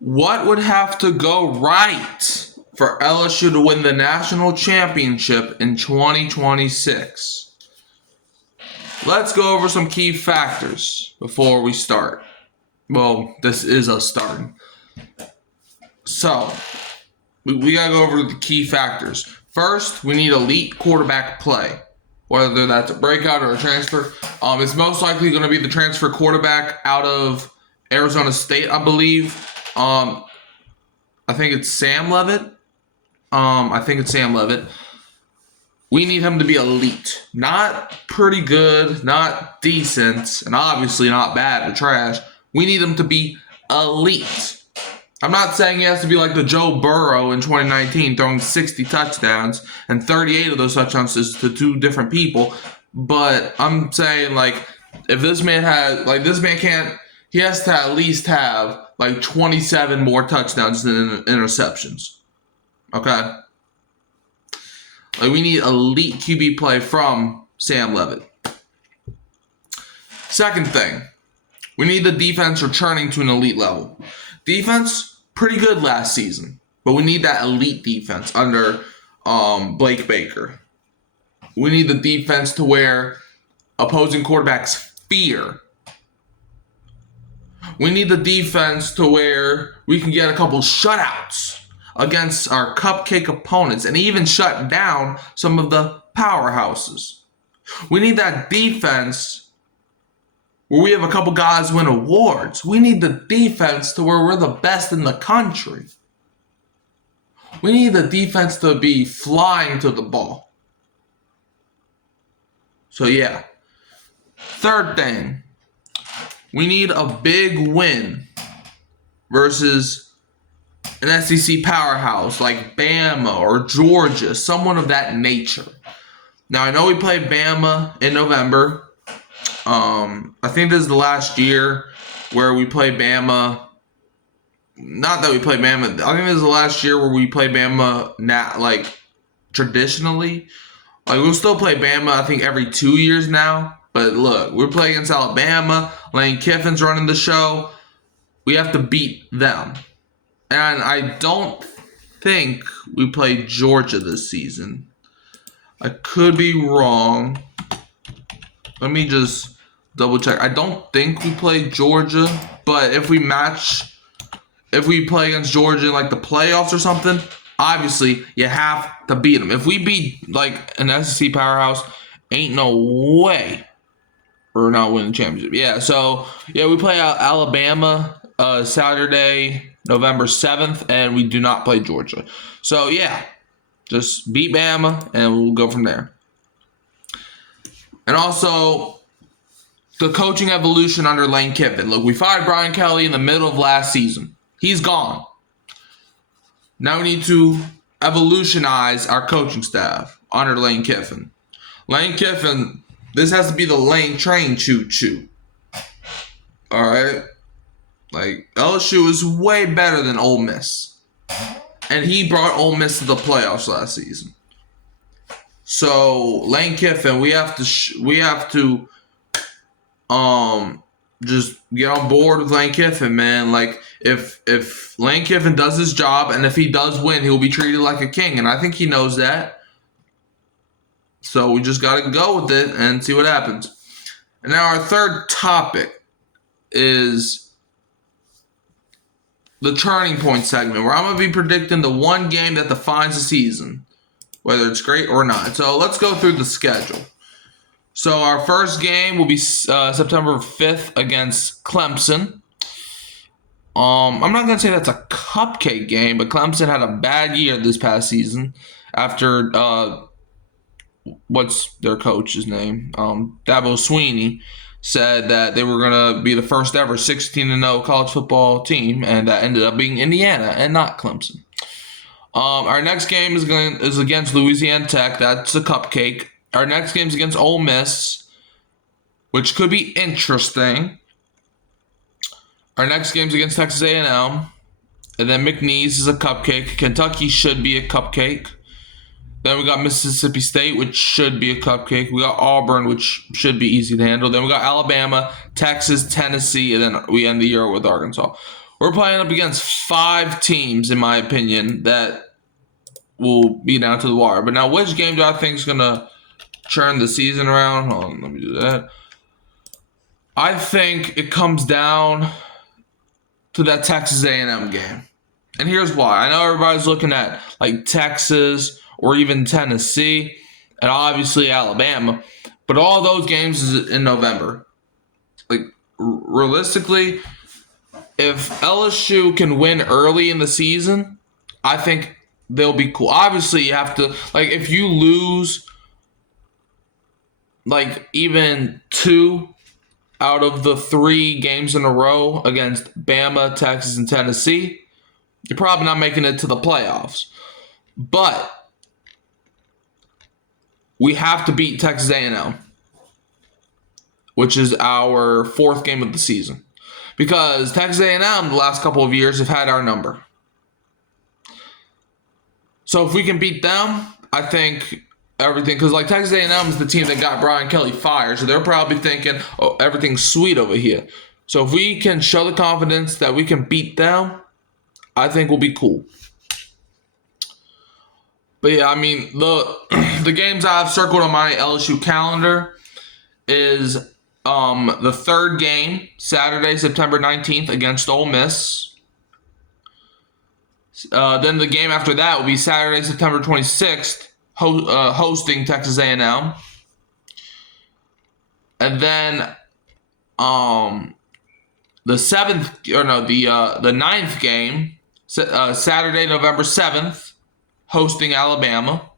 What would have to go right for LSU to win the national championship in 2026? Let's go over some key factors before we start. Well, this is us starting. So, we got to go over the key factors. First, we need elite quarterback play, whether that's a breakout or a transfer. It's most likely going to be the transfer quarterback out of Arizona State, I believe. I think it's Sam Levitt. We need him to be elite. Not pretty good, not decent, and obviously not bad or trash. We need him to be elite. I'm not saying he has to be like the Joe Burrow in 2019, throwing 60 touchdowns, and 38 of those touchdowns is to two different people. But I'm saying, like, if this man he has to at least have like 27 more touchdowns than interceptions. Okay? Like, we need elite QB play from Sam Levitt. Second thing, we need the defense returning to an elite level. Defense, pretty good last season, but we need that elite defense under Blake Baker. We need the defense to where opposing quarterbacks fear. We need the defense to where we can get a couple shutouts against our cupcake opponents and even shut down some of the powerhouses. We need that defense where we have a couple guys win awards. We need the defense to where we're the best in the country. We need the defense to be flying to the ball. So yeah. Third thing, we need a big win versus an SEC powerhouse like Bama or Georgia, someone of that nature. Now, I know we played Bama in November. I think this is the last year where we play Bama. Not that we play Bama. I think this is the last year where we play Bama traditionally. Like, we'll still play Bama, I think, every 2 years now. But look, we're playing against Alabama. Lane Kiffin's running the show. We have to beat them. And I don't think we played Georgia this season. I could be wrong. Let me just double check. I don't think we played Georgia, but if we play against Georgia in like the playoffs or something, obviously you have to beat them. If we beat like an SEC powerhouse, ain't no way we're not winning the championship. We play Alabama Saturday, November 7th, and we do not play Georgia. So yeah, just beat Bama and we'll go from there. And also, the coaching evolution under Lane Kiffin. Look, we fired Brian Kelly in the middle of last season. He's gone. Now we need to evolutionize our coaching staff under Lane Kiffin. Lane Kiffin, this has to be the Lane train choo-choo. All right? Like, LSU is way better than Ole Miss. And he brought Ole Miss to the playoffs last season. So, Lane Kiffin, we have to just get on board with Lane Kiffin, man. Like, if Lane Kiffin does his job and if he does win, he'll be treated like a king. And I think he knows that. So we just got to go with it and see what happens. And now our third topic is the turning point segment, where I'm going to be predicting the one game that defines the season, whether it's great or not. So let's go through the schedule. So our first game will be September 5th against Clemson. I'm not going to say that's a cupcake game, but Clemson had a bad year this past season after, what's their coach's name? Dabo Swinney said that they were going to be the first ever 16-0 college football team, and that ended up being Indiana and not Clemson. Our next game is against Louisiana Tech. That's a cupcake. Our next game is against Ole Miss, which could be interesting. Our next game is against Texas A&M. And then McNeese is a cupcake. Kentucky should be a cupcake. Then we got Mississippi State, which should be a cupcake. We got Auburn, which should be easy to handle. Then we got Alabama, Texas, Tennessee, and then we end the year with Arkansas. We're playing up against 5 teams, in my opinion, that will be down to the wire. But now, which game do I think is going to turn the season around? Hold on, let me do that. I think it comes down to that Texas A&M game. And here's why. I know everybody's looking at like Texas or even Tennessee and obviously Alabama, but all those games is in November. Like, realistically, if LSU can win early in the season, I think they'll be cool. Obviously, you have to, like, if you lose like even 2 out of the 3 games in a row against Bama, Texas, and Tennessee, you're probably not making it to the playoffs. But we have to beat Texas A&M, which is our 4th game of the season. Because Texas A&M the last couple of years have had our number. So if we can beat them, I think everything, because like Texas A&M is the team that got Brian Kelly fired, so they're probably thinking, oh, everything's sweet over here. So if we can show the confidence that we can beat them, I think we'll be cool. But yeah, I mean, the games I've circled on my LSU calendar is the 3rd game, Saturday, September 19th against Ole Miss. Then the game after that will be Saturday, September 26th, hosting Texas A&M. And then the 9th game, Saturday, November 7th, hosting Alabama.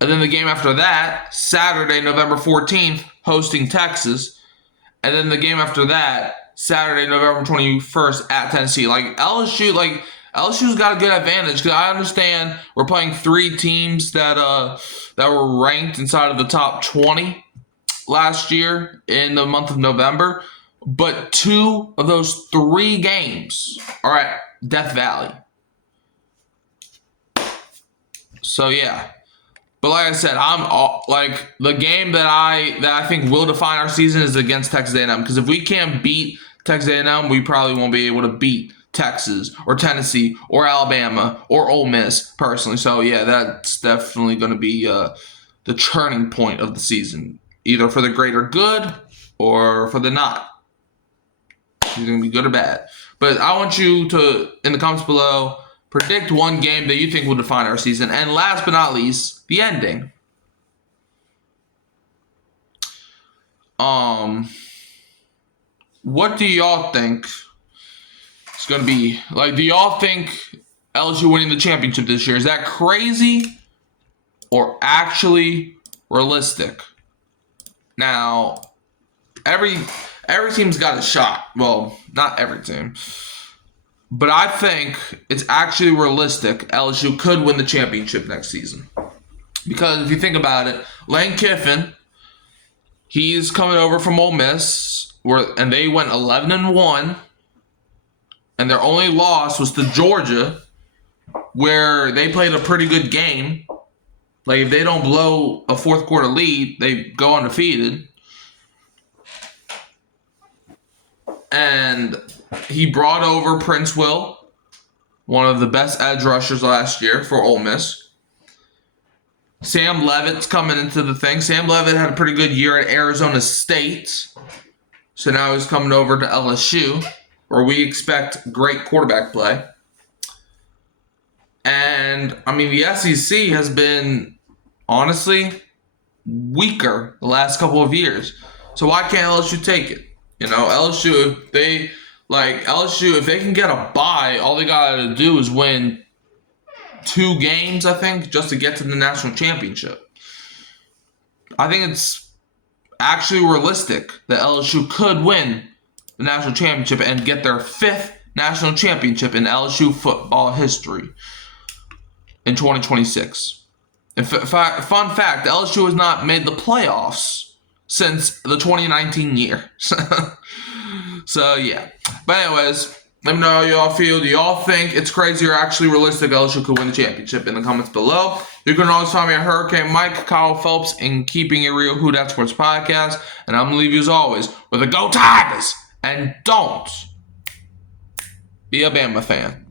And then the game after that, Saturday, November 14th, hosting Texas. And then the game after that, Saturday, November 21st, at Tennessee. LSU's got a good advantage, because I understand we're playing 3 teams that were ranked inside of the top 20 last year in the month of November. But 2 of those 3 games are at Death Valley. So yeah, but like I said, the game that I think will define our season is against Texas A&M, because if we can't beat Texas A&M, we probably won't be able to beat Texas or Tennessee or Alabama or Ole Miss personally. So yeah, that's definitely going to be the turning point of the season, either for the greater good or for the not. It's going to be good or bad. But I want you to, in the comments below, predict one game that you think will define our season. And last but not least, the ending. What do y'all think it's going to be? Like, do y'all think LSU winning the championship this year, is that crazy or actually realistic? Now, every team's got a shot. Well, not every team. But I think it's actually realistic LSU could win the championship next season. Because if you think about it, Lane Kiffin, he's coming over from Ole Miss, and they went 11-1, and their only loss was to Georgia, where they played a pretty good game. Like, if they don't blow a 4th quarter lead, they go undefeated. And he brought over Prince Will, one of the best edge rushers last year for Ole Miss. Sam Leavitt's coming into the thing. Sam Leavitt had a pretty good year at Arizona State. So now he's coming over to LSU, where we expect great quarterback play. And, I mean, the SEC has been, honestly, weaker the last couple of years. So why can't LSU take it? You know, LSU, if they can get a bye, all they got to do is win 2 games, I think, just to get to the national championship. I think it's actually realistic that LSU could win the national championship and get their 5th national championship in LSU football history in 2026. And fun fact, LSU has not made the playoffs since the 2019 year. So, yeah. But anyways, let me know how y'all feel. Do y'all think it's crazy or actually realistic LSU could win the championship? In the comments below. You can always find me at Hurricane Mike, Kyle Phelps, and Keeping It Real Who Dat Sports Podcast. And I'm going to leave you as always with a Go Tigers! And don't Be a Bama fan.